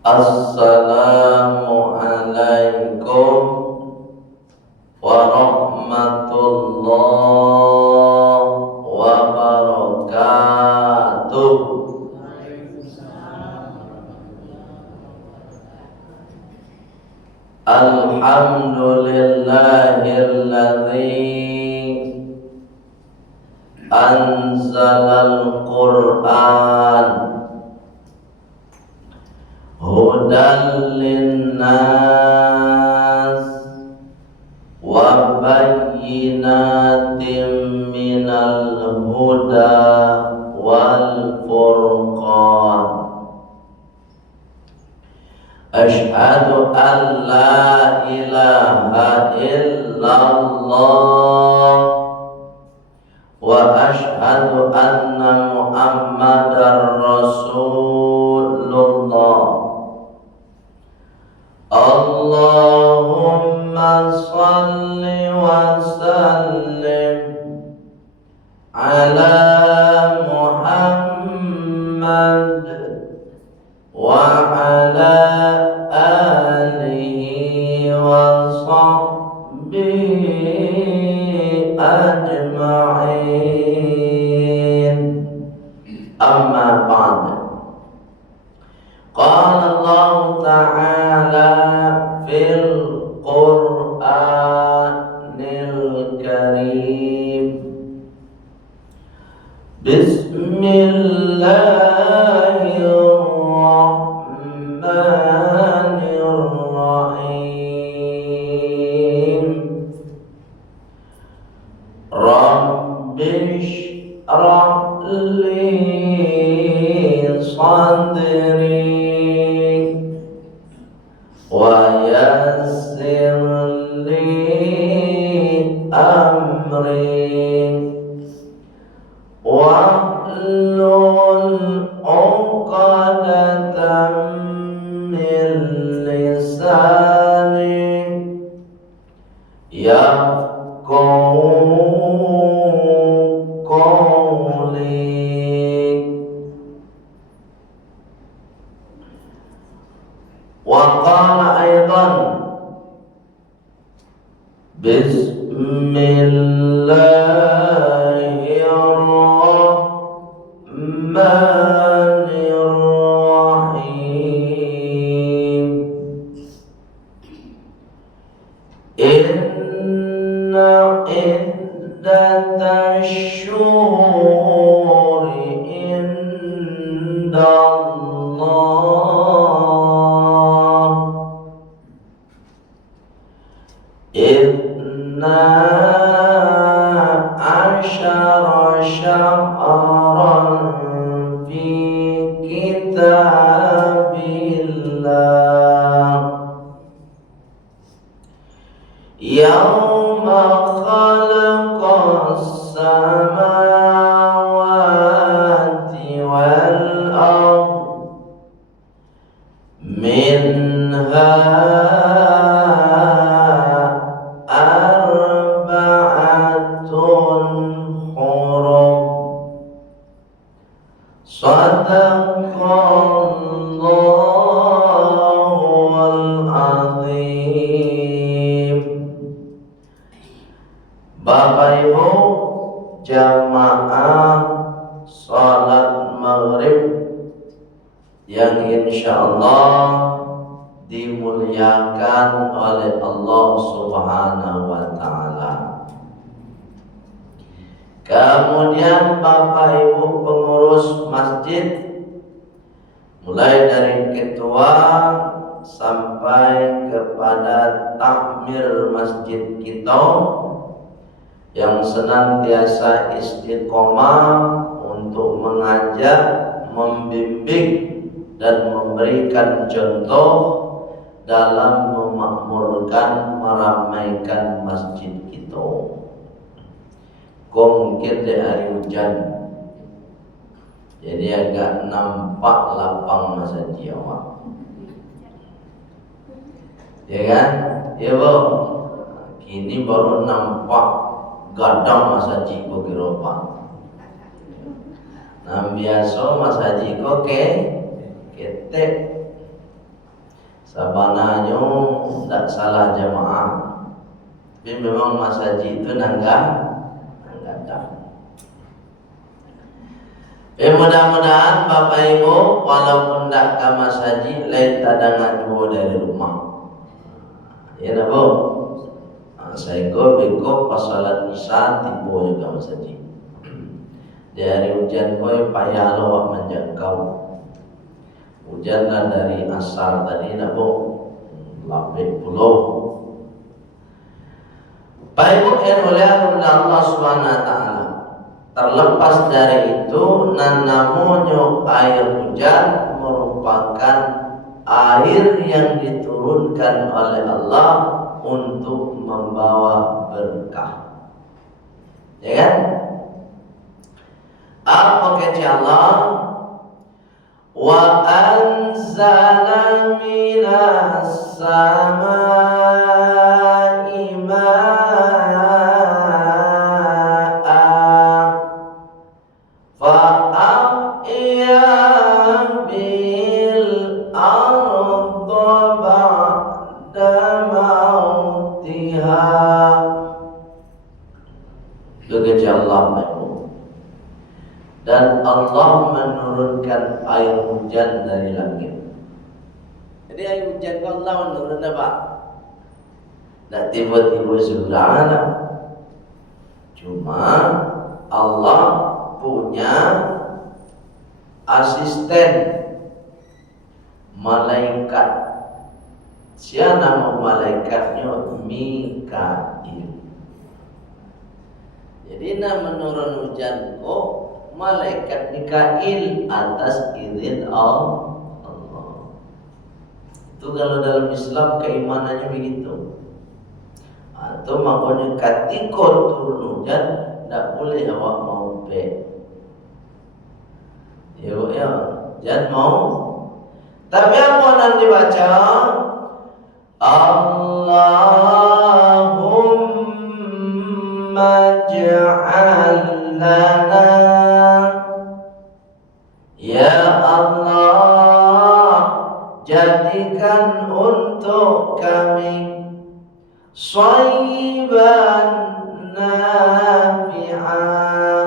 Assalamualaikum warahmatullahi wabarakatuh. Alhamdulillahilladzi anzalal Qur'an hudan linnas wa bayyinatin minal huda wal furqan. Asyhadu an la ilaha illallah wa asyhadu anna Muhammadar Rasulullah. Allahumma salli wa sallim ala Muhammad wa ala alihi wa sahbihi ajma'in. Amma ba'd. Qala Allah ta'ala fil Qur'anil Karim. Bismillahirrahmanirrahim. Rabbish shrah li sadri wa yassir li amri wahlul 'uqdatam min lisani yafqahu qawli. Wa qala aidan Bismillahirrahmanirrahim. Inna iddatash syuhuri indallah Inna asyara syahran fi kitabillah yawma khalaqas samawati wal ardh minha Sadaqallahul azim. Bapak Ibu jamaah salat maghrib yang insyaallah dimuliakan oleh Allah Subhanahu wa ta'ala. Kemudian Bapak Ibu pengurus masjid, mulai dari ketua sampai kepada takmir masjid kita yang senantiasa istiqomah untuk mengajak, membimbing dan memberikan contoh dalam memakmurkan, meramaikan masjid kita. Mungkin di hari hujan, jadi agak nampak lapang masa Jawa, ya kan? Ya Bu, kini baru nampak gadang masa Jiko Giropa. Nah biasa masa Jiko ketek Sabananya tidak salah jamaah, tapi memang Mas Haji itu nanggadang. Mudah-mudahan Bapak Ibu walaupun tidak ke Mas Haji, lain tadangan dua dari rumah. Ya dah Bu. Saya beko pasalan Isya tiba juga Mas Haji. Dari hujan koi payah lo menjangkau. Hujanlah dari asar tadi nak Bu 80. Bapak Ibu yang mulia Allah Subhanahu wa taala. Terlepas dari itu, namanya air hujan merupakan air yang diturunkan oleh Allah untuk membawa berkah. Ya kan? Apa kata Allah? Wa anzala minas samaa'i ma'an fa'ahya bil arda ba'da mautiha. Itu kata Allah. Dan Allah menurunkan air hujan dari langit. Jadi air hujan Allah menurun apa? Dan tiba-tiba sederhana. Cuma Allah punya asisten malaikat. Siapa nama malaikatnya? Mikail. Jadi menurun hujan kok malaikat Mikail atas izin Allah. Itu kalau dalam Islam keimanannya begitu. Atau makanya ketika turun hujan tidak boleh awak mau pe. Ya, jangan mau. Tapi apa yang dibaca? Allahumma ja'al lana. Ya Allah, jadikan untuk kami shayban nafi'ah,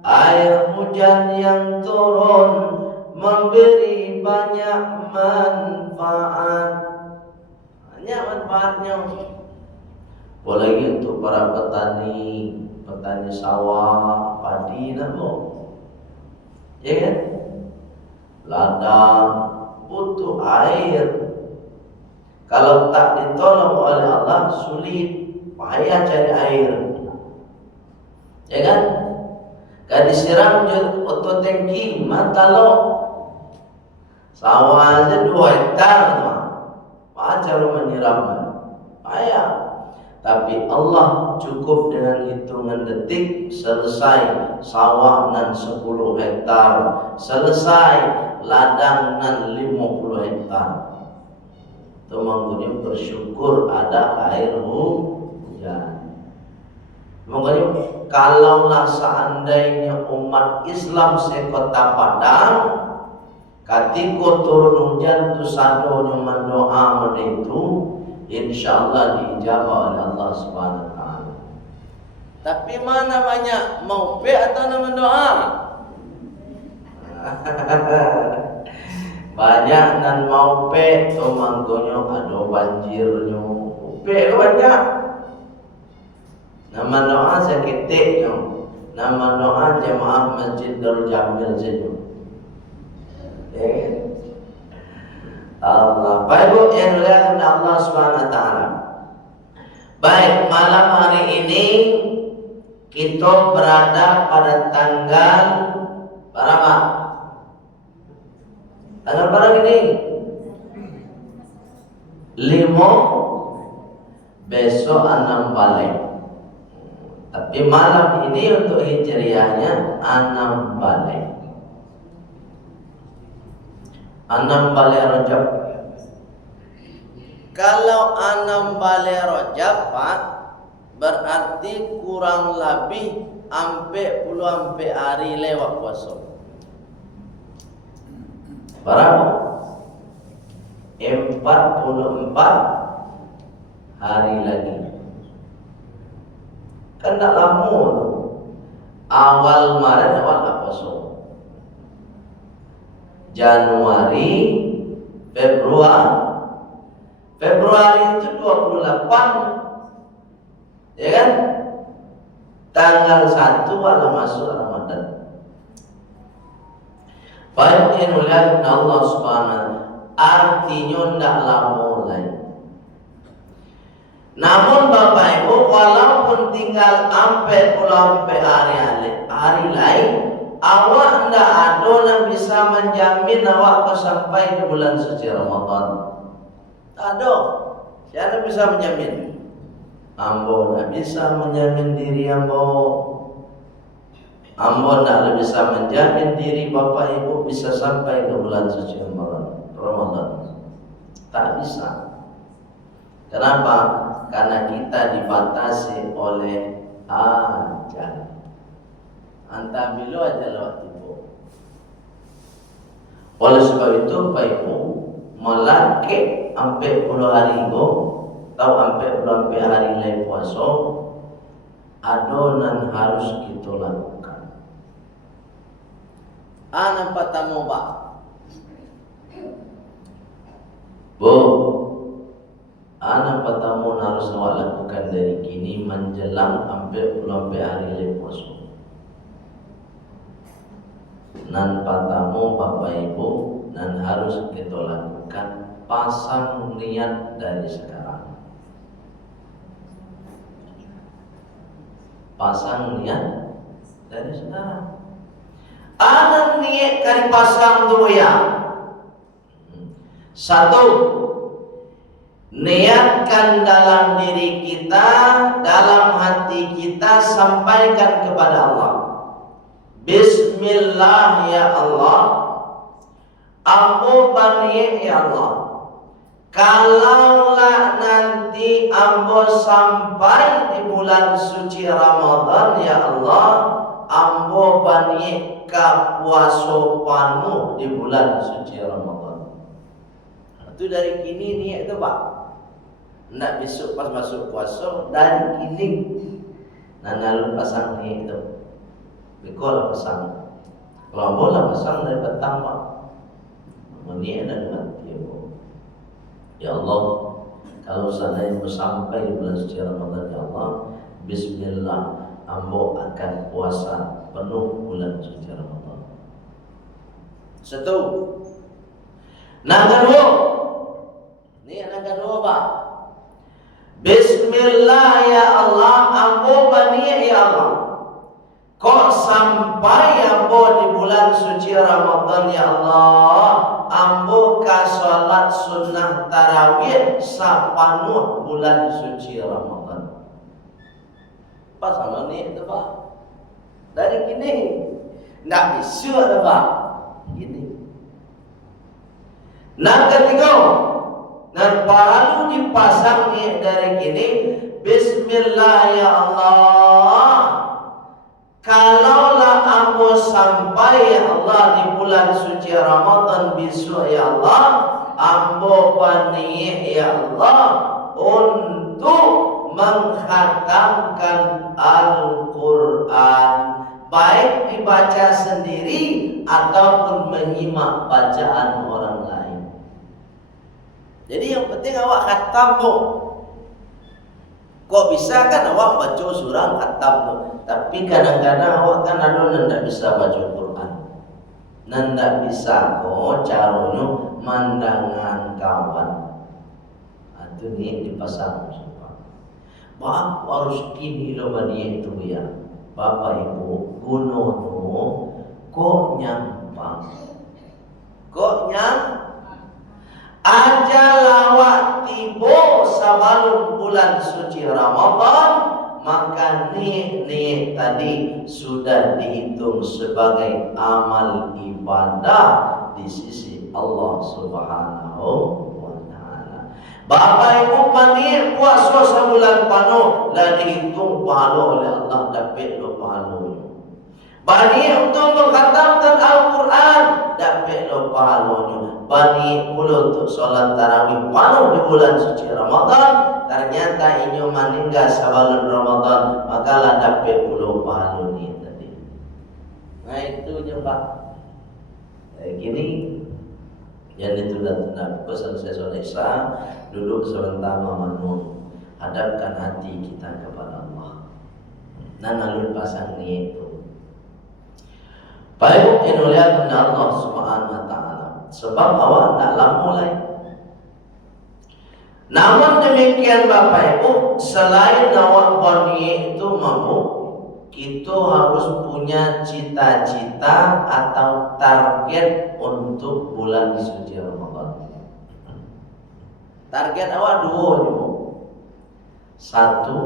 air hujan yang turun memberi banyak manfaat. Banyak manfaatnya. Apalagi untuk para petani sawah, padi, ya kan? Ladang butuh air. Kalau tak ditolong oleh Allah, sulit, payah cari air. Ya kan? Kalau disiram auto tangki, mata lo. Sawah aja 2 hektar, apa cara menyiramnya? Payah. Tapi Allah cukup dengan hitungan detik selesai sawah nan 10 hektar, selesai ladang nan 50 hektar. Itu makanya bersyukur ada air hujan. Makanya kalaulah seandainya umat Islam sekota Padang ketika turun hujan tu sadonya mendoa itu, insyaallah diijabah oleh Allah Subhanahu wa taala. Tapi mana banyak mau pe atau nama doa? Banyak nan mau pe to manggonyo ada banjirnya. Pe banyak. Nama doa seketiknya. Nama doa jemaah Masjid Darul Jamil saja. Allah. Baik Bu yang dimuliakan Allah Subhanahu wa taala. Baik, malam hari ini kita berada pada tanggal berapa? Tanggal berapa ini? 5, besok 6 balik. Tapi malam ini untuk hijriahnya 6 balik. 6 balik Rajab. Kalau 6 balik Rajab, Pak, berarti kurang lebih ampe hari lewat puasa. Berapa? 44 hari lagi. Kan tak lama tu. Awal Maret awal apa so? Januari, Februari itu 28, ya kan? Tanggal 1 awal masuk Ramadan. Baik yang mulia Allah Subhanahu, artinya tidak lama lagi. Namun Bapak Ibu, walaupun tinggal sampai hari lain, awak tidak ada yang bisa menjamin awak sampai di bulan suci Ramadan. Tak ada. Siapa bisa menjamin? Ambo tidak bisa menjamin diri ambo. Ambo tidak bisa menjamin diri Bapak Ibu bisa sampai ke bulan suci Ramadan. Tak bisa. Kenapa? Karena kita dibatasi oleh ajal. Antara bila ajal waktu itu. Oleh sebab itu Bapak Ibu, melakik sampai 10 hari itu, atau sampai hari lain puasa, adonan harus kita lakukan. Anak pertama Pak, Bu, anak pertama harus awak lakukan dari kini menjelang sampai hari lain puasa. Nan pertama Bapak Ibu, dan harus kita lakukan, pasang niat dari sekarang. Pasang niat dari sekarang. Anak niat kali pasang dulu ya. Satu, niatkan dalam diri kita, dalam hati kita, sampaikan kepada Allah. Bismillah ya Allah, ambo bani ya Allah. Kalaulah nanti ambo sampai di bulan suci Ramadan ya Allah, ambo bani ka puasa penuh di bulan suci Ramadan. Itu dari kini niat itu Pak. Nak besok pas masuk puasa, dari kini. Nah lalu pasang niat itu. Bikolah pasang. Kalau bola pasang dari petang Pak. Niat dan mati ya Allah, kalau seandainya sampai di bulan suci Ramadan ya Allah, Bismillah, ambo akan puasa penuh bulan suci Ramadan. Satu. Nah kedua, ini yang kedua Pak. Bismillah ya Allah, ambo bani ya Allah. Kok sampai ambo di bulan suci Ramadan ya Allah, ambo ka salat sunnah tarawih sapanuh bulan suci Ramadan. Pas sama ni itu Pak. Dari kini ndak bisa ada Pak. Gini. Nah ketiga, dan perlu dipasang ni dari kini, Bismillah ya Allah. Kalaulah ambo sampai ya Allah di bulan suci Ramadan besok ya Allah, ambo bani ya Allah untuk mengkhatamkan Al-Quran, baik dibaca sendiri ataupun menyimak bacaan orang lain. Jadi yang penting awak khatam tu. Kok bisa kan awak baca surah khatam tu? Tapi kadang-kadang awak kan ada yang tidak bisa baca Quran, dan tidak bisa kok caranya mandangan kawan. Itu ni dipasang. Bapak harus kini lo bani itu ya. Bapak Ibu kuno tu kok nyampang, ajal awak tiba sebelum bulan suci Ramadan, maka niat tadi sudah dihitung sebagai amal ibadah di sisi Allah Subhanahu wa Ta'ala. Bapak Ibu mani puasa sebulan penuh dan dihitung pahala oleh Allah, dapat lo pahalanya. Bani untuk mengkhatamkan Al-Quran, dapat lo pahalanya. bani puluh untuk sholat tarawih penuh di bulan suci Ramadan, ternyata inyo meninggal sebelum Ramadan, maka lah dapat puluh pahala ni tadi. Nah itu je Pak. Gini yang ditunda-tunda. Selesai sholat Isya, duduk sebentar memanung, hadapkan hati kita kepada Allah. Nah lalu pasang ni itu. Baik inuliakan Allah Subhanahu Wa Taala. Sebab awak taklah mulai. Namun demikian Bapak Ibu, selain awak berniat itu mampu, kita harus punya cita-cita atau target untuk bulan suci Ramadan. Target awak dua juga. Satu,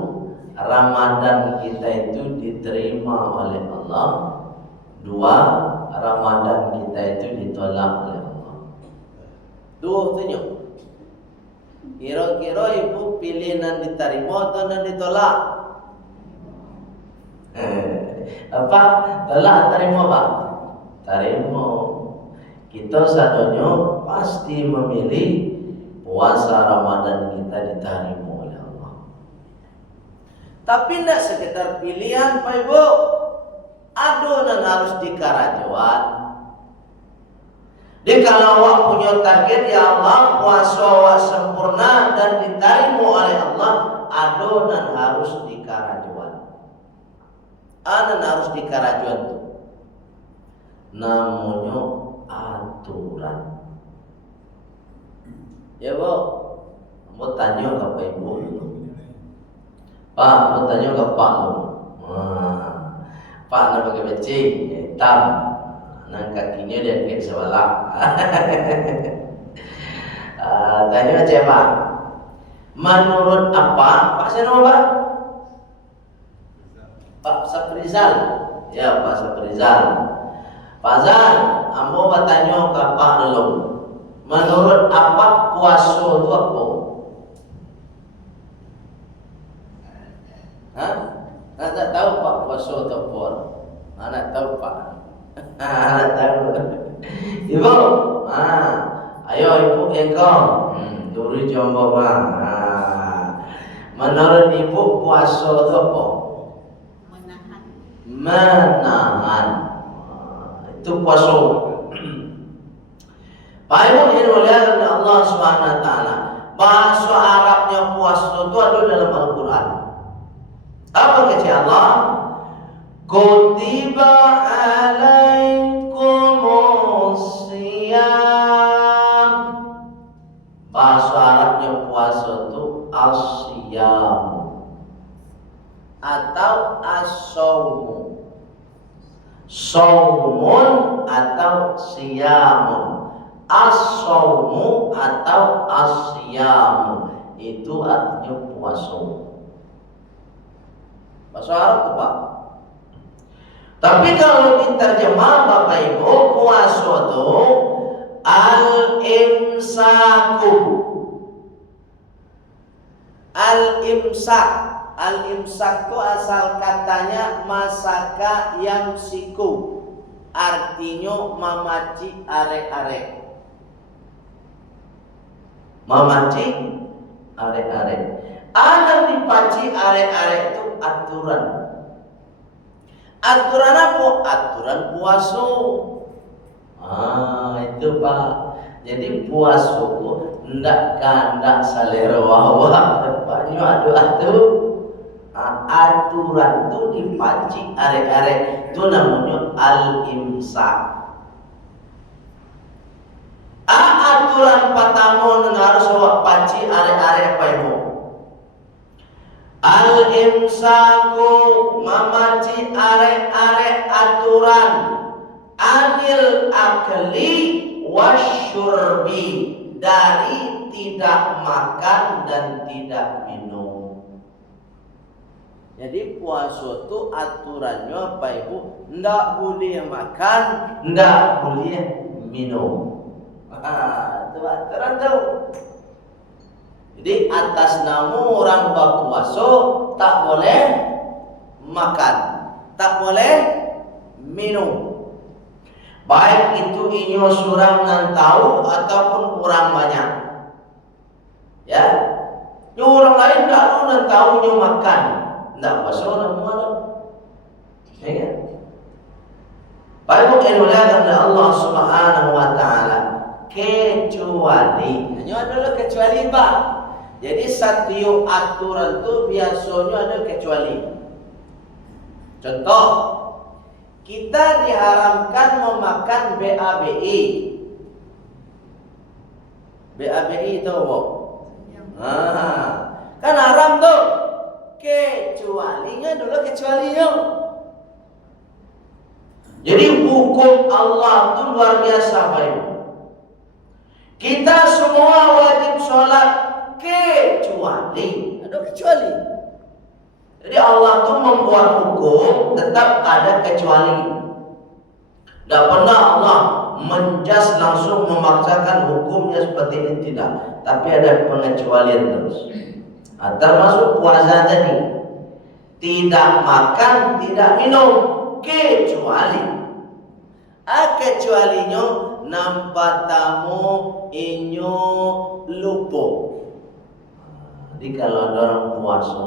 Ramadan kita itu diterima oleh Allah. Dua, Ramadan kita itu ditolak oleh Allah. Dua tunjuk. Kira-kira ibu pilih nan diterima atau nan ditolak? Apa? Tolak terima Pak? Terima. Kita satunya pasti memilih puasa Ramadan kita diterima oleh Allah. Tapi tidak sekedar pilihan Pak Ibu. Ada yang harus dikarajuan. Jadi kalau awak punya target ya Allah, puasa awak sempurna dan diterima oleh Allah, ada yang harus dikarajuan. Ada yang harus dikarajuan tu. Namanya aturan. Ya Bu, mau tanya ke Pak Ibu dulu. Pak, mau tanya ke Pak dulu. Pak nak pakai beci hitam, nang kakinya dia pakai sebelah. Tanya aja Pak. Menurut apa? Pak siapa Pak? Pak Saprizal. Ya Pak Saprizal. Pak Zan, ambo bertanya ke Pak dulu. Menurut apa puasa itu apa? Hah? Tak tahu Pak puasa itu apa? Anak tahu Pak. Anak tahu. Ibu, ayo Ibu engkau. Turi jombo Pak. Menurut Ibu puasa itu apa? Menahan. Itu puasa. Pak Ibu dimuliakan oleh Allah Subhanahu Wa Taala. Bahasa Arabnya puasa itu ada dalam Al-Quran. Apa kata Allah? Kutiba alaikumus siyam. Bahasa Arabnya puasa itu as-siyam atau as-sawmu. Saumun atau siyamun. As-sawmu atau as-siyamu itu artinya puasa. Bahasa Arab itu Pak. Tapi kalau diterjemah Bapak Ibu, puasa itu al-imsaku. Al-imsak. Al-imsak itu asal katanya masaka yang siku. Artinya memaci arek-arek. Memaci arek-arek. Ada dipaci arek-arek itu aturan. Aturan apa? Aturan puasa. Itu Pak. Jadi puasa ku ndak kandak selera awak. Tepatnya adu-adu. Aturan itu dipaci arek-arek. Itu namanya al-imsak. Aturan pertama yang harus awak paci arek-arek apa itu? Al-imsaku memaci arek-arek aturan anil akli wasyurbi, dari tidak makan dan tidak minum. Jadi puasa itu aturannya apa Ibu? Ndak boleh makan, ndak boleh minum. Itu aturan tuh. Jadi atas nama orang berpuasa tak boleh makan, tak boleh minum. Baik itu inyo surang nan tahu ataupun orang banyak. Ya, nyo orang lain tak tahu nan tahu nyo makan, ndak pasal nak muara. Ya. Baik yang muliakan Allah Subhanahu wa taala, kecuali nyo adalah kecuali Pak. Jadi setiap aturan itu biasanya ada kecuali. Contoh, kita diharamkan memakan BABI. BABI itu apa? Kan haram tuh. Kecualinya dulu kecualinya. Jadi hukum Allah itu luar biasa, Pak. Kita semua wajib sholat kecuali. Ada kecuali. Jadi Allah itu membuat hukum tetap ada kecuali. Tidak pernah Allah menjas langsung memaksakan hukumnya seperti ini, tidak. Tapi ada pengecualian terus. Termasuk puasa tadi. Tidak makan, tidak minum, kecuali. Kecualinya nampak tamu inyo lupa. Jadi kalau ada orang puasa,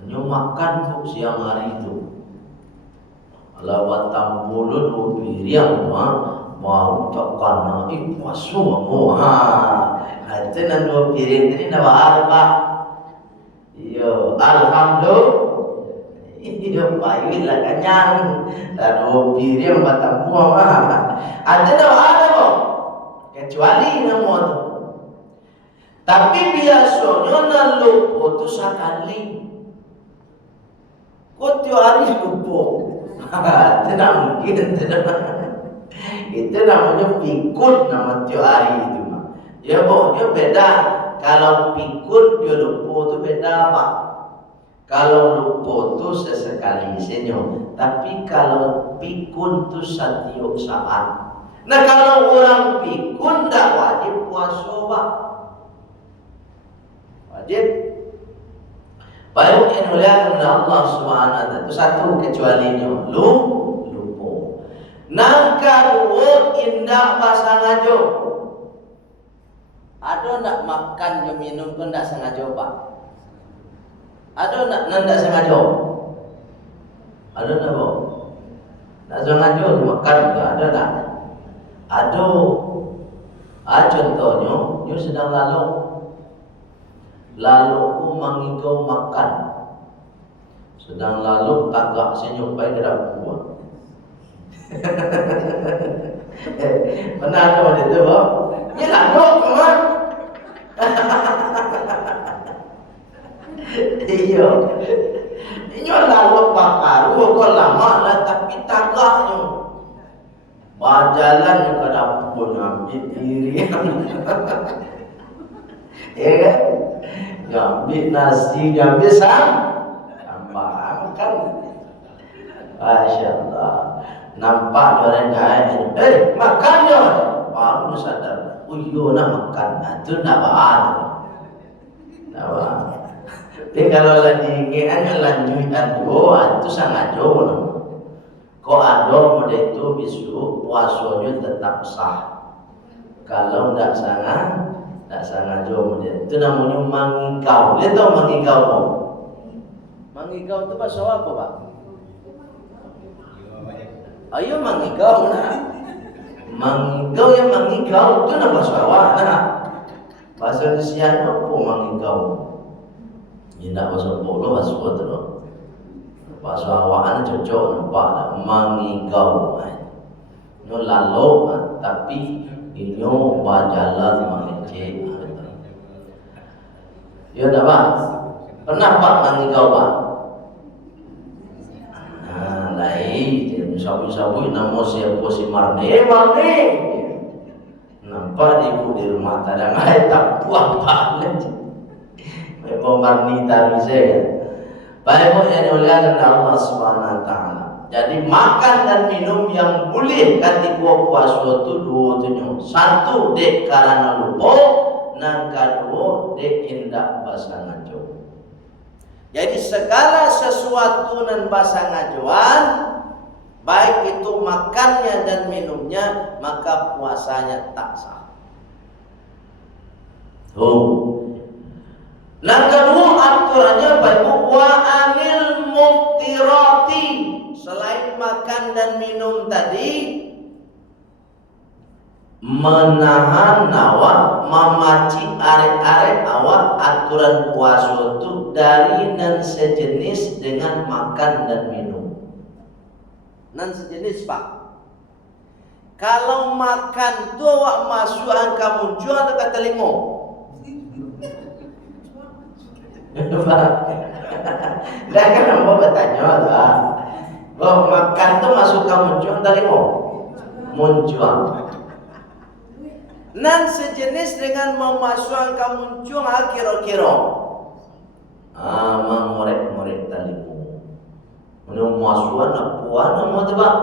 inyo makan tuh siang hari itu. Kalau batang mulut piring mau cokana puasa mo itu nan dua piring ini nama apa? Yo alhamdulillah. Iyo payu lah kenyang. Dua piring batang buah ada nama ada mo kecuali nama tu. Tapi biasanya nan lupa tu sekali. Kau tiap hari lupa. Tidak mungkin. Itu namanya pikun, nama tiap hari itu. Ya pokoknya beda. Kalau pikun dia lupa itu beda Pak. Kalau lupa itu sesekali senyum. Tapi kalau pikun itu setiap saat. Nah kalau orang pikun tidak wajib puasa Pak. Wajib. Baik yang muliakan Allah Subhanahu wa taala. Itu satu kecualinya. Lupa. Nangka dua indah pasangajo. Ada nak makan jo minum pun tak sengaja Pak. Ada nak ndak sengaja. Ada tak Pak? Tak sengaja makan tak ada tak? Ada. Contohnya, you sedang lalu aku mengigau makan. Sedang lalu tagak senyum baik gerak buah. Pernah ada waktu itu Pak? Ya lalu kawan. Iya. Ini lalu pakaru kok lama lah tapi tagaknya. Berjalan ke dapur ngambil diri. Ya kan? Ngambil nasi, ngambil sambal kan. Masya Allah. Nampak orang lain. Makan ya. Baru sadar. Oh iya nak makan. Itu nak bahan. Tapi kalau lagi ingin lanjutan doa itu sangat jauh. Kok ada model itu bisu puasanya tetap sah. Kalau tidak sangat jauh model itu namanya mangikau. Lihat tahu mangikau? Mangikau itu bahasa apa Pak? Ayo mangikau nah. Mangikau yang mangikau itu nama bahasa awak nah. Bahasa Indonesia apa mangikau? Ini nak bahasa Polo bahasa apa tu? Bahasa awak cocok nampak nak mangikau. Ini lalu tapi ini berjalan mengecek. Ya tak Pak? Pernah Pak mangikau Pak? Lain sabu-sabu nama siapa si Marne. Nampak ibu di rumah tadang tak buat balik. Memang Marni tadi saya. Baik yang dimuliakan Allah Subhanahu wa taala. Jadi makan dan minum yang boleh ketika puasa itu dua tujuh. Satu dek karena lupa, dan kedua dek indah pasangan Jadi segala sesuatu nan pasangan baik itu makannya dan minumnya, maka puasanya tak sah. Nah, kedua aturannya Bapak wa anil muftirati, selain makan dan minum tadi, menahan awak, memaci arek-arek awak aturan puasa itu dari nan sejenis dengan makan dan minum. Nan sejenis Pak. Kalau makan tu awak masuk kamu jual atau kata limo? Dah kan mau bertanya lah. Bahwa makan tu masuk kamu jual atau limo? Muncuang. Nan sejenis dengan memasukkan kamu muncung kira-kira mengorek-ngorek talimu memasukkan puan nama tu Pak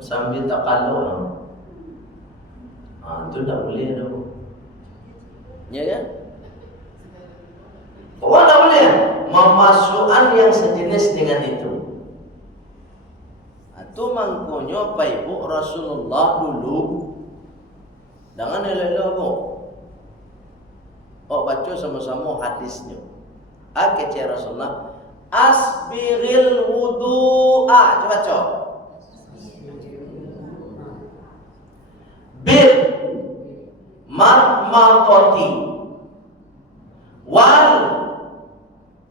sambil tak kalau tu tak boleh tu ya kan puan tak boleh memasukkan yang sejenis dengan itu. Itu mangkonyo Pak Ibu Rasulullah dulu dengan elok-elok bu. Baca sama-sama hadisnya. Kece Rasulullah asbiril wudu'a. Coba baca. Bil marmatoti wal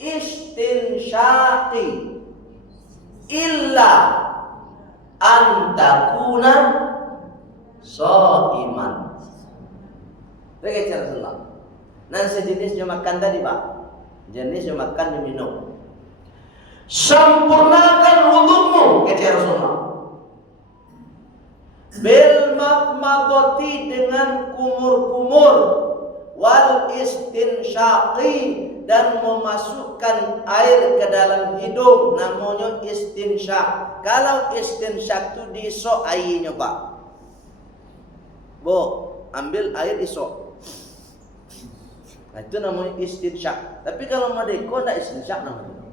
istinsyaqi illa antakuna so'iman. Bagaimana cara Rasulullah? Nah sejenis yang makan tadi Pak, jenis yang makan dan minum. Sempurnakan wudumu, kata Rasulullah. Bil madmadati, dengan kumur-kumur, wal istinsyaqi, dan memasukkan air ke dalam hidung, namanya istinsyak. Kalau istinsyak itu disok airnya Pak, Bu, ambil air disok, nah, itu namanya istinsyak. Tapi kalau madeko tidak istinsyak namanya.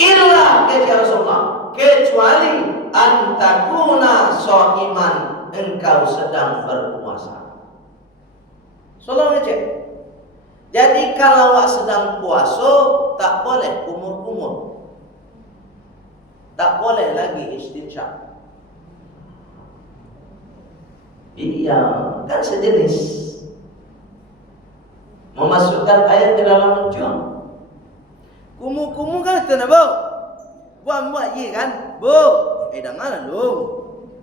Illa kata Rasulullah, kecuali antakuna so'iman, engkau sedang berpuasa. Soalnya cek. Jadi kalau awak sedang puasa, tak boleh kumur-kumur, tak boleh lagi istinsyak. Iya, kan sejenis memasukkan air ke dalam muncung. Kumu-kumu kan itu nak bu, buat ye kan, bu, dengar lu,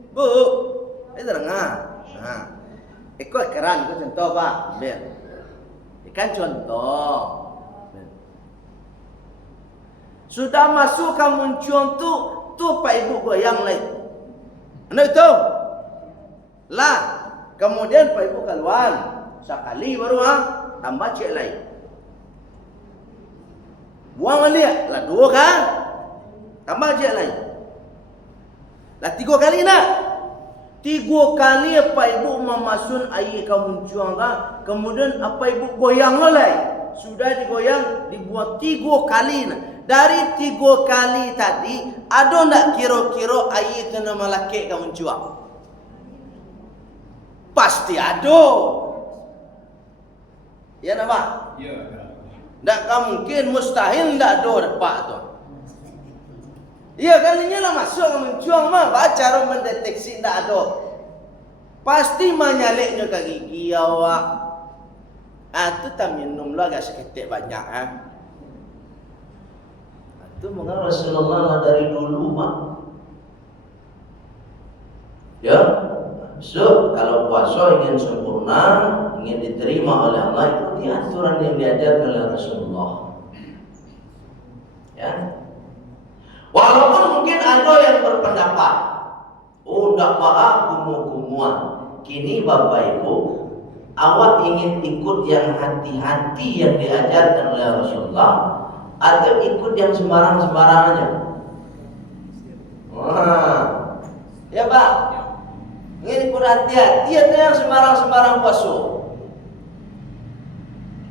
bu, dengar. Nah, ikut keran, ikut contoh Pak, ambil. Ikan contoh. Sudah masuk ke muncung tu Pak Ibu goyang lain. Anda itu? Lah, kemudian Pak Ibu keluar sekali baru tambah cek lain. Buang balik, lah dua kan? Tambah cek lain. Lah 3 kali nak? 3 kali Pak Ibu memasun air kamu muncung kan? Kemudian apa Ibu goyang lain. Sudah digoyang, dibuat 3 kali nak. Dari 3 kali tadi, ada tak kira-kira air itu nama laki kamu muncung? Pasti ada. Ya nak Pak? Ya. Tak mungkin, mustahil tak ada dapat tu. Ya kalinya lah masuk muncung mah, cara mendeteksi tak ada. Pasti menyaliknya ke gigi awak. Tu tak minum lah agak seketik banyak Itu mengapa Rasulullah dari dulu Pak. Ya. So, kalau puasa ingin sempurna, ingin diterima oleh Allah, ikuti aturan yang diajarkan oleh Rasulullah. Ya. Walaupun mungkin ada yang berpendapat, tak apa kumuh-kumuhan. Kini Bapak Ibu, awak ingin ikut yang hati-hati yang diajarkan oleh Rasulullah, atau ikut yang sembarang-sembarang aja? Ya Pak. Ini ikut hati-hati atau yang sembarang-sembarang puasa?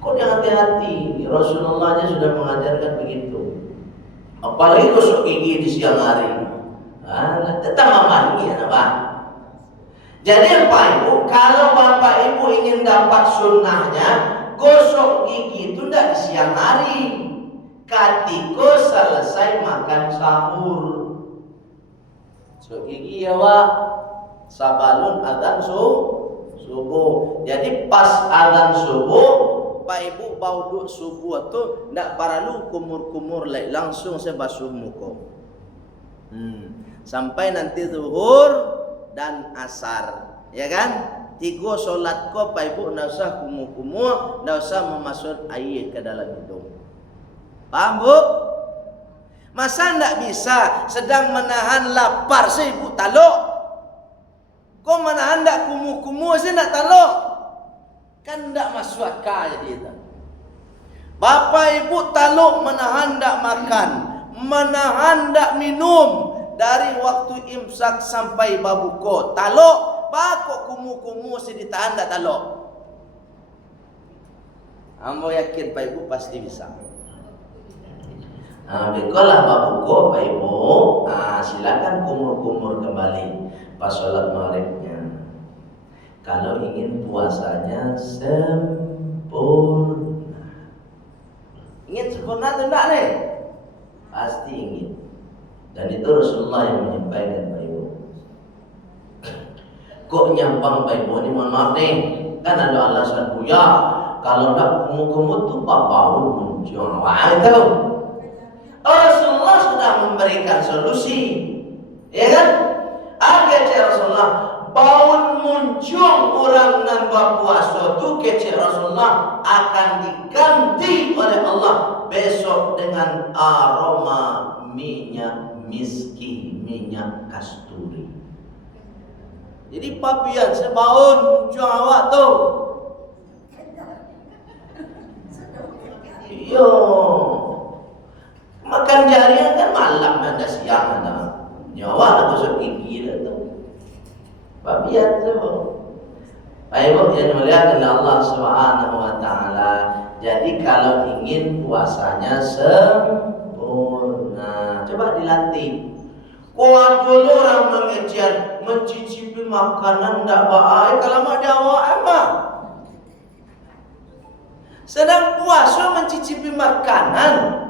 Kok jangan hati-hati, Rasulullah aja sudah mengajarkan begitu. Apalagi gosok gigi di siang hari. Tetap mandi ya, Pak. Jadi Bapak Ibu, kalau Bapak Ibu ingin dapat sunnahnya, gosok gigi itu tidak di siang hari. Ketika selesai makan sahur. Gosok gigi ya, Pak. Sabalun adzan subuh. Jadi pas adzan subuh, Pak Ibu bau duk subuh tu ndak perlu kumur-kumur langsung saya basuh muka. Sampai nanti zuhur dan asar, ya kan? 3 solat ko Pak Ibu ndak usah kumur-kumur, ndak usah memasuk air ke dalam hidung. Paham Bu? Masa ndak bisa sedang menahan lapar saya Ibu taluk? Kau menahan ndak kumur-kumur saya ndak taluk? Kan ndak masuk akal jadi itu. Bapak Ibu taluk menahan ndak makan, menahan ndak minum dari waktu imsak sampai babuko. Taluk, bakok kumu-kumu si ditahan ndak taluk. Ambo yakin Pak Ibu pasti bisa. Bikolah babuko Pak Ibu, silakan kumur-kumur kembali pas sholat maghribnya. Kalau ingin puasanya sempurna. Ingin sempurna atau enggak nih? Pasti ingin. Dan itu Rasulullah yang menyampaikan Pak Ibu. Kok nyampang Pak Ibu ini, mohon maaf nih, kan ada alasan Buya. Kalau enggak kumur-kumur tuh bau muncul. Wah itu. Rasulullah sudah memberikan solusi. Ya kan? Kece Rasulullah, bau muncul orang nambah puasa tu kece Rasulullah akan diganti oleh Allah besok dengan aroma minyak miski, minyak kasturi. Jadi papian sebaun muncul awak tu. Yo, makan jarian kan malam ada siang ada. Nyawa nak gosok gigi dah tu. Papian tu. Pak Ibu yang mulia oleh Allah Subhanahu wa taala. Jadi kalau ingin puasanya sempurna, coba dilatih. Kuat dulu orang mengejar, mencicipi makanan ndak baik kalau mak jawab emang. Sedang puasa mencicipi makanan,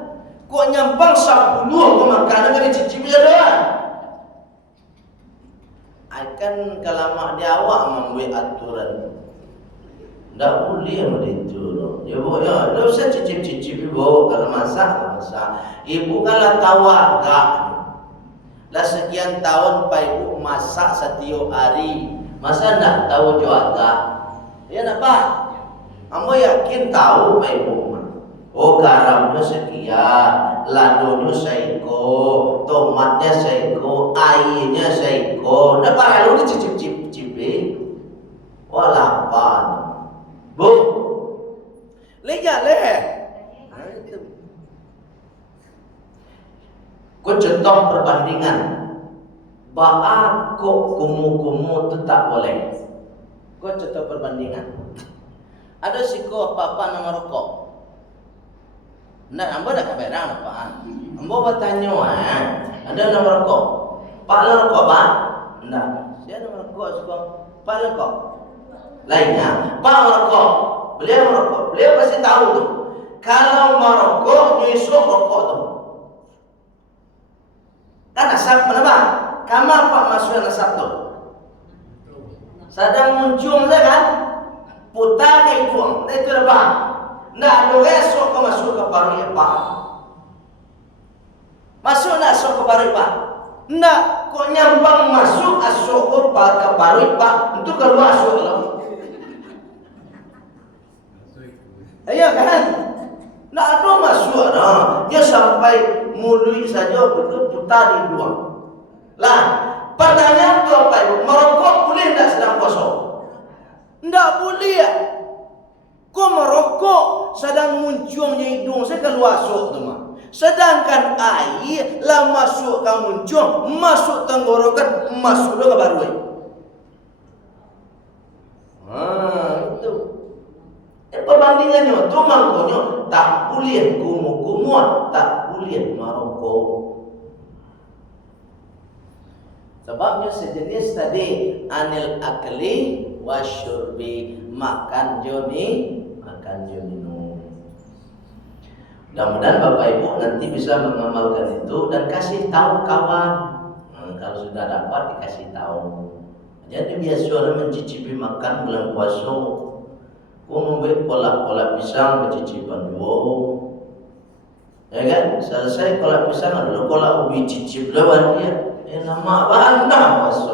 kok nyampang 10 ke makanan kan dicicipi doang. Akan kalau mak dia awak membuat aturan, ndak boleh begitu. Ya Bu, ya, ndak usah cicip-cicip Bu. Kalau masak. Ibu kalau tahu agak, lah sekian tahun Pak Ibu masak setiap hari, masa ndak tahu juga? Ya nak Pak? Ambo yakin tahu Pak Ibu. Oh garamnya sekian, ladonya seiko, tomatnya seiko, airnya seiko. Ndak perlu dicicip-cicipi. Wah lapar. Bu, lihat leh. Kau contoh perbandingan. Baak kok kumu-kumu itu tak boleh. Kau contoh perbandingan. Ada siko apa-apa nama rokok. Ndak, ambo dah kabarang apa? Ambo bertanya, ada nama rokok. Pak rokok Pak? Ndak. Saya nama rokok suka. Pak rokok. Lainnya, Pak rokok. Beliau merokok. Beliau pasti tahu tu. Kalau merokok, nyusuk rokok tu. Kan asap mana? Kamar Pak masuk asap tu. Sedang muncul saya kan? Putar ke hidung. Itu apa? Ndak ada esok kau masuk ke paru Pak. Masuk nak esok ke paru Pak? Ndak, kok nyampang masuk esok ke paru Pak? Itu keluar esok lah. Ayo kan? Ndak ada masuk dah. Dia sampai mulut saja betul putar di hidung. Lah, pertanyaan tu apa Ibu? Merokok boleh ndak sedang puasa? Ndak boleh ya. Kau merokok sedang munculnya hidung saya keluar sok tu mah. Sedangkan air lah masuk ke muncul, masuk tenggorokan, masuk ke baru. Itu. Apa perbandingannya. Tu maknanya tak boleh kumuh-kumuh, tak boleh marokok. Sebabnya sejenis tadi anil akli wasyurbi, makan joni minum. Mudah-mudahan Bapak Ibu nanti bisa mengamalkan itu dan kasih tahu kawan. Kalau sudah dapat dikasih tahu. Jadi biasa mencicipi makan bulan puasa. Kau membuat kolak pisang bercicipan dua. Ya kan? Selesai kolak pisang adalah kolak ubi cicip lawan dia. Nama apa puasa?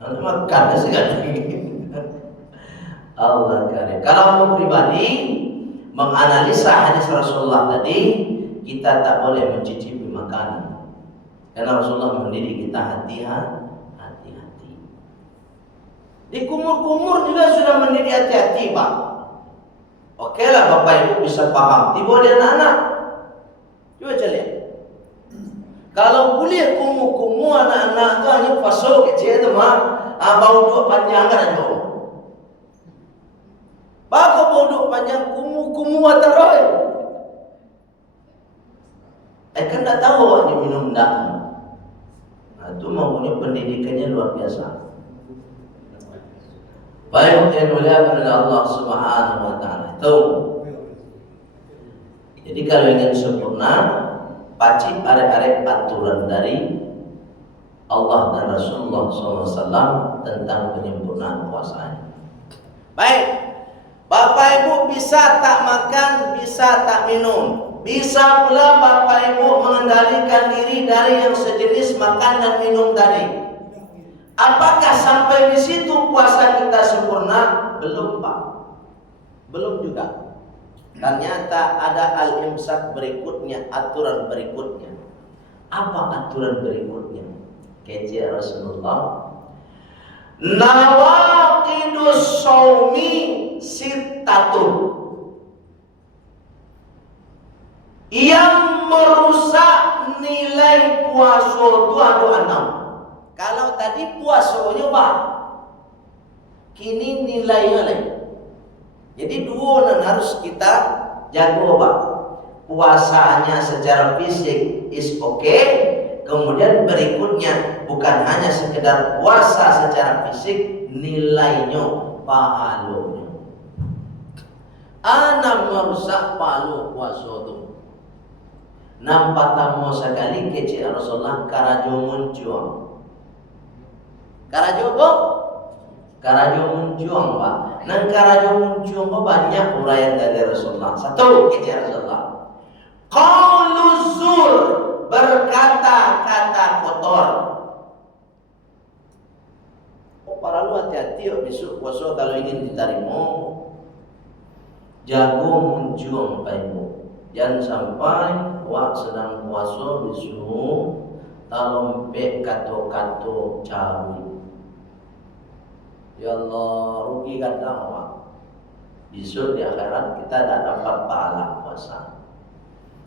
Nanti makan sekali. Allah karim. Kalau mau pribadi menganalisa hadis Rasulullah tadi, kita tak boleh mencicipi makanan. Karena Rasulullah mendidik kita hati-hati. Di kumur-kumur juga sudah mendidik hati-hati, Pak. Oke lah Bapak Ibu bisa paham. Tiba dia anak-anak. Coba lihat. Kalau boleh kumur-kumur anak-anak itu hanya pasal kecil itu mah, bau dua panjang kan aja. Bako bodoh panjang kumu ataroy. Kan tak tahu awaknya minum tak. Nah, itu mempunyai pendidikannya luar biasa. Baik yang mulia kepada Allah Subhanahu wa taala. Itu. Jadi kalau ingin sempurna, pacik arek-arek aturan dari Allah dan Rasulullah SAW tentang penyempurnaan puasanya. Baik. Bapak Ibu bisa tak makan, bisa tak minum. Bisa pula Bapak Ibu mengendalikan diri dari yang sejenis makan dan minum tadi. Apakah sampai di situ puasa kita sempurna? Belum, Pak. Belum juga. Ternyata ada al-imsak berikutnya, aturan berikutnya. Apa aturan berikutnya? Kece Rasulullah. Nawaqidus shaumi sittatun, yang merusak nilai puasa itu ada 6. Kalau tadi puasanya Pak, kini nilainya lain. Jadi dua yang harus kita jaga Pak. Puasanya secara fisik is okay. Kemudian berikutnya bukan hanya sekedar puasa secara fisik, nilainya, pahalanya. Anak merusak pahala puasa itu. Nampak tamu sekali kecil Rasulullah karajo muncul. Karajo apa? Karajo muncul Pak. Nang karajo muncul banyak uraian dari Rasulullah. Satu kecil Rasulullah. Qauluz zur, berkata-kata kotor. Para lu hati-hati besok puasa kalau ingin diterima. Jago muncul Bapak Ibu. Jangan sampai sedang puasa besok talompe kato-kato cawi. Ya Allah, rugi kata awak. Besok di akhirat kita tak dapat pahala puasa.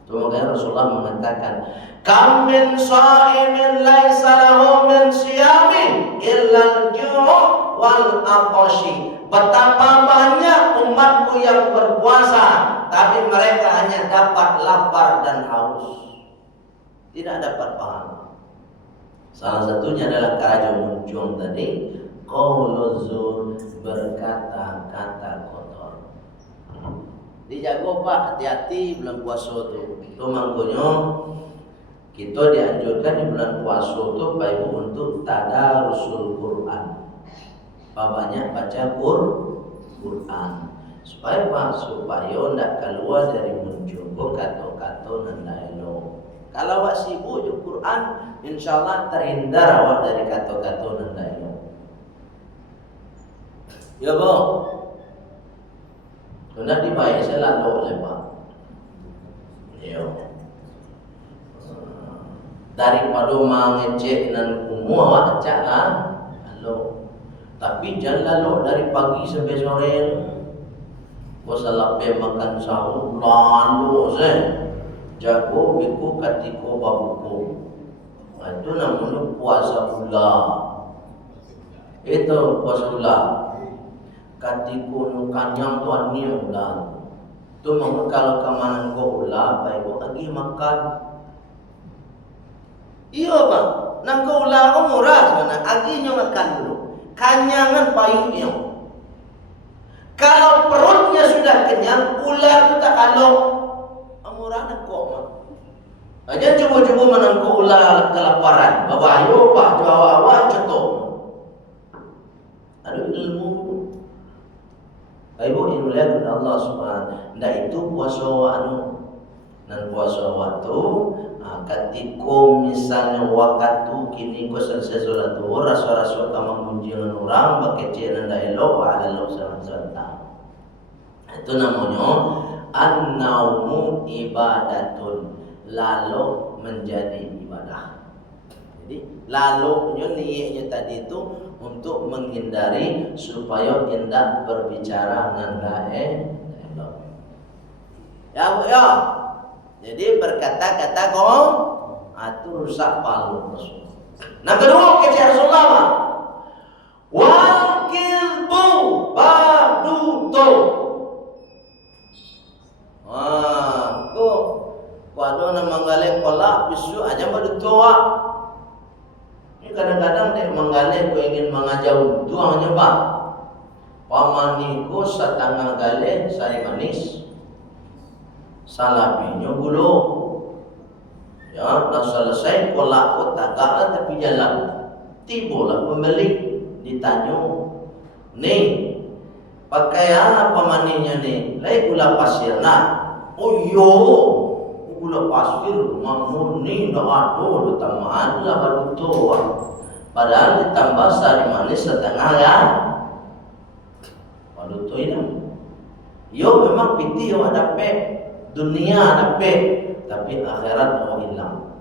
Makanya Rasulullah mengatakan, "Kam min sha'imin laisa lahu min siyamin illa al-ju' wal 'atashi." Betapa banyak umatku yang berpuasa, tapi mereka hanya dapat lapar dan haus. Tidak dapat pahala. Salah satunya adalah karajo muncul tadi, qauluz zur, berkata-kata kotor. Dijago Pak, hati-hati bulan puasa itu. Itu makanya kita dianjurkan di bulan puasa itu Bapak Ibu untuk tadarusul Quran. Banyak baca Quran. Supaya Pak, supaya tidak keluar dari muncul kata-kata nanda elo. Kalau awak sibuk di Quran, insyaallah terhindar awak dari kata-kata nanda elo. Ya Bu. Sudah dibayar selalu oleh Pak. Yo. Daripada mengecek dan kumur awak cak lah. Halo. Tapi jangan lalu dari pagi sampai sore. Kau salah makan sahur lalu saya jago biku katiko babuku. Itu namanya puasa pula. Itu puasa pula. Katiku nukanyang tuan ni ulan. Tu kalau kamanan ko ulah, baik ko lagi makan. Iya bang, nang ko ulah ko murah sana. Agi nyo makan dulu. Kanyangan payungnya. Kalau perutnya sudah kenyang, ular itu tak kalau murah nang ko mah. Aja coba-coba menang ko ulah kelaparan. Bawa ayo pak jawa cetok. Aduh ilmu. Ibu inuliakan Allah subhanahu. Nah itu puasa dan puasa waktu. Ketika misalnya waktu kini kau selesai solat duhur, rasa-rasa kamu mengunjungi orang, pakai cina elok, Allah SWT. Itu namanya an-naumu ibadatun, lalu menjadi ibadah. Jadi lalunya niatnya tadi itu untuk menghindari supaya tidak berbicara dengan elok. Ya bu ya. Jadi berkata-kata kau itu rusak palu Rasul. Nah kedua kecil Rasulullah. Wal kilbu baduto. Kuado nama menggalek kolak bisu aja baduto. Ini kadang-kadang dia menggalek ku ingin mengajau tuangnya pak. Pamaniku setengah galek sari manis. Salapinya gulu. Ya, dah selesai kolak ko tagak tapi jalan. Tibalah pembeli ditanya, "Nih, pakai apa maninya nih?" "Lai gula pasir." Nah, "Oh yo, gula pasir mamun ni dah ada tambahan lah baru tu." Padahal ditambah sari manis setengah ya. Baru tu ini. Yo memang piti yo ada pe. Dunia dapat, tapi akhirat mau hilang.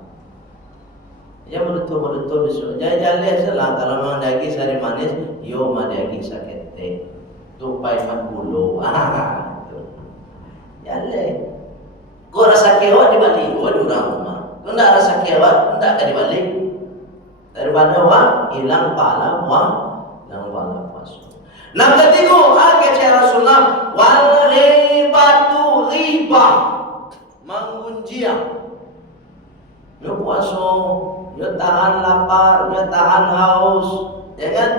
Ya betul besok. Jalan salah kalau mang daging sari manis, yo mah daging sakit teh. Tupai mat bulu. Jalan. Kau rasa kewa di balik, kau durang rumah. Kau ndak rasa kewa, ndak ke di balik. Daripada hilang pahala hilang pahala puasa. Nah ketiga, kata Rasulullah, wal ribatu ribah, mengunjiang. Dia puasa, dia tahan lapar, dia tahan haus, ya kan?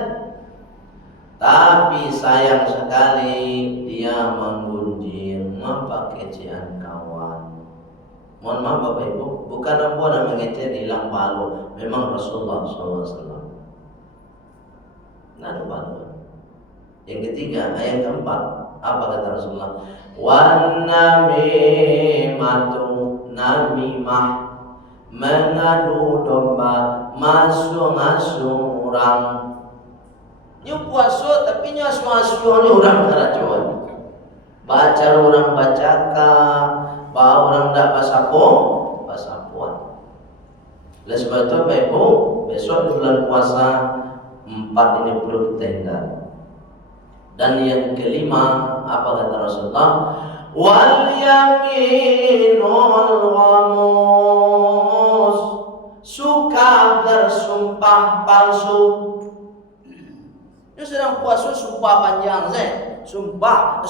Tapi sayang sekali dia menggunjing, mempakecian kawan. Mohon maaf Bapak Ibu, bukan apa mengecek hilang palu, memang Rasulullah SAW. Nggak ada palu. Yang ketiga, ayat keempat, apa kata Rasulullah? Wan namimatu, namimah, mengadu domba, masuk-masuk orang. Ini puasa tapi nyasuh-asuh orang keracuan. Baca orang bacakan, bawa orang tak pasapuan. Oleh sebab itu Bapak Ibu, besok bulan puasa 4 ini perlu kita hindari. Dan yang kelima, apa kata Rasulullah? Wal yaminul ghamus, suka bersumpah palsu. Ini sedang puasa sumpah panjang saya. Sumpah.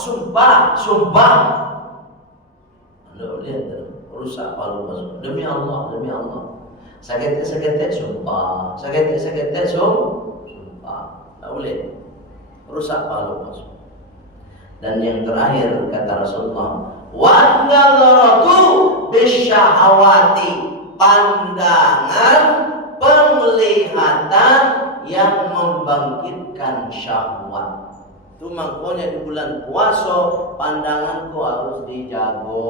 Anda lihat rusak palu puasa. Demi Allah. Sakit sumpah. Sakit sumpah. Tak boleh. Rusak palu puasa. Dan yang terakhir kata Rasulullah, wan nazaratu bisyahawati, pandangan penglihatan yang membangkitkan syahwat. Itu makanya di bulan puasa pandanganku harus dijaga.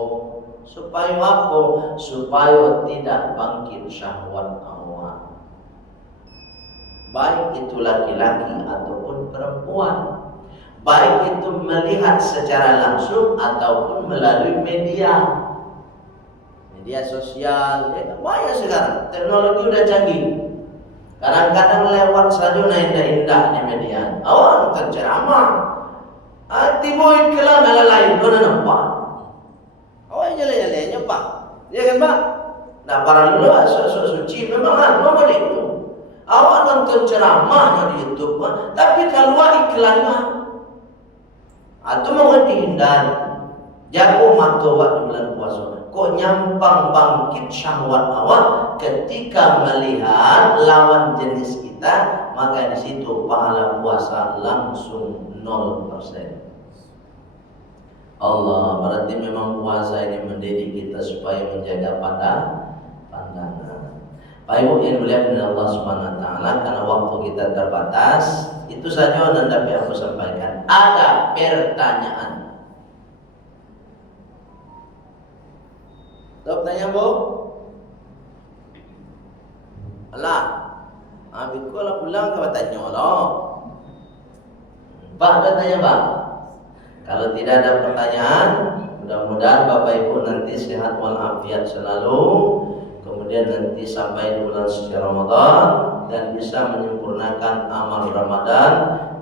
Supaya apa? Supaya tidak bangkit syahwat awak. Baik itu laki-laki ataupun perempuan, baik itu melihat secara langsung ataupun melalui media sosial. Ya, banyak sekarang teknologi udah canggih. Kadang-kadang lewat saja indah-indah di media. Awak terceramah. Tiba iklan ala lain, mana nampak? Awak jale-jalenya pak, ya kan pak? Nah para dulu suci memang apa itu? Awak nonton ceramahnya di YouTube, tapi keluar iklannya. Atau mau dihindari. Jago matobat di bulan puasa. Kok nyampang bangkit syahwat awak ketika melihat lawan jenis kita, maka di situ pahala puasa langsung 0%. Allah, berarti memang puasa ini mendidik kita supaya menjaga pandangan. Pak Ibu yang mulia dari Allah Subhanahu wa taala, karena waktu kita terbatas, itu saja yang dapat aku sampaikan. Ada pertanyaan? Tahu tanya Bu? Alah, ambil kalau pulang kau tanya Allah. Pak, ada tanya Pak? Kalau tidak ada pertanyaan, mudah-mudahan Bapak Ibu nanti sehat walafiat selalu. Kemudian nanti sampai di bulan suci Ramadan dan bisa menyempurnakan amal Ramadan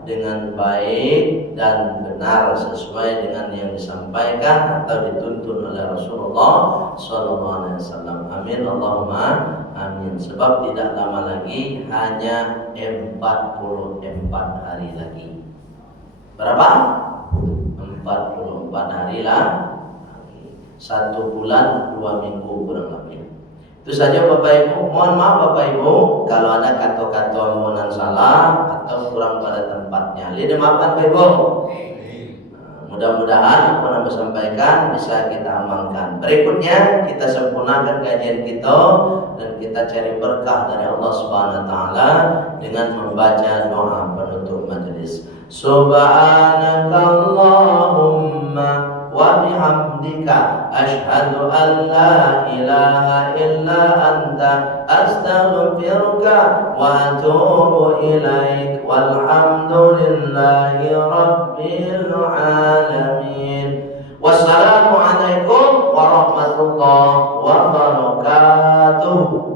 dengan baik dan benar sesuai dengan yang disampaikan atau dituntun oleh Rasulullah SAW. Amin Allahumma amin. Sebab tidak lama lagi, hanya 44 hari lagi. Berapa? 44 hari lah. 1 bulan 2 minggu kurang lebih. Itu saja Bapak Ibu. Mohon maaf Bapak Ibu kalau ada kata-kata omongan salah atau kurang pada tempatnya. Dimaafkan Bapak Ibu. Mudah-mudahan apa yang saya sampaikan bisa kita amalkan. Berikutnya kita sempurnakan kajian kita dan kita cari berkah dari Allah Subhanahu wa taala dengan membaca doa penutup majelis. Subhanakallahumma wa bihamdika asyhadu an la ilaha illa anta astaghfiruka wa atubu ilaik walhamdulillahi rabbil alamin. Wassalamualaikum warahmatullahi wabarakatuh.